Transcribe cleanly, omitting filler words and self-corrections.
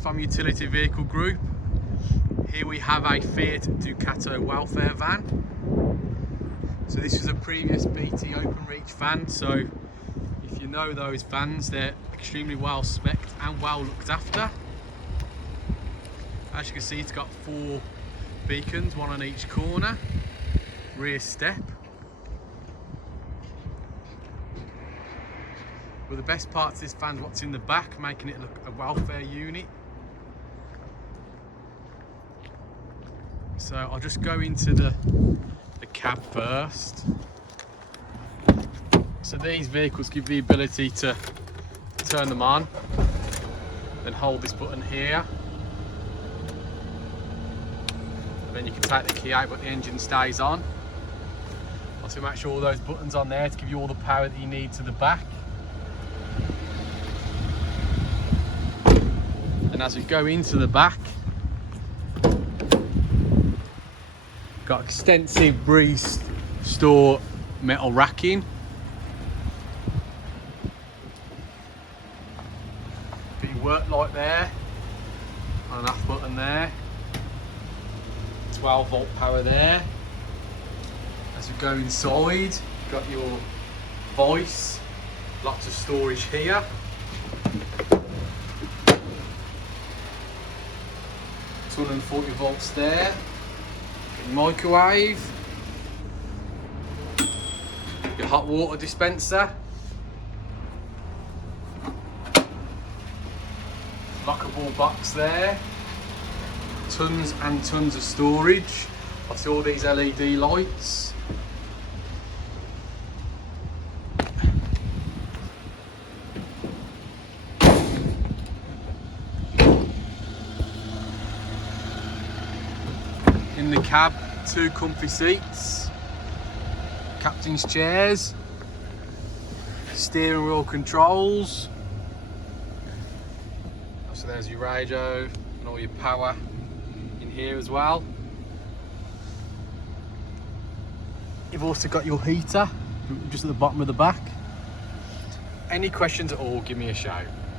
from Utility Vehicle Group. Here we have a Fiat Ducato welfare van. So this was a previous BT open reach van, so if you know those vans, they're extremely well spec'd and well looked after. As you can see, it's got 4 beacons, 1 on each corner, rear step. But the best part of this van is what's in the back, making it look a welfare unit. So I'll just go into the cab first. So these vehicles give the ability to turn them on, then hold this button here. And then you can take the key out, but the engine stays on. Also make sure all those buttons on there to give you all the power that you need to the back. And as we go into the back, got extensive Bri-Stor metal racking. Bit of work light there, on an off button there. 12 volt power there. As we go inside, got your voice, lots of storage here. 240 volts there. Your microwave. Your hot water dispenser. Lockable box there. Tons and tons of storage. I see all these LED lights. In the cab, 2 comfy seats, captain's chairs, steering wheel controls. So there's your radio and all your power in here as well. You've also got your heater just at the bottom of the back. Any questions at all, give me a shout.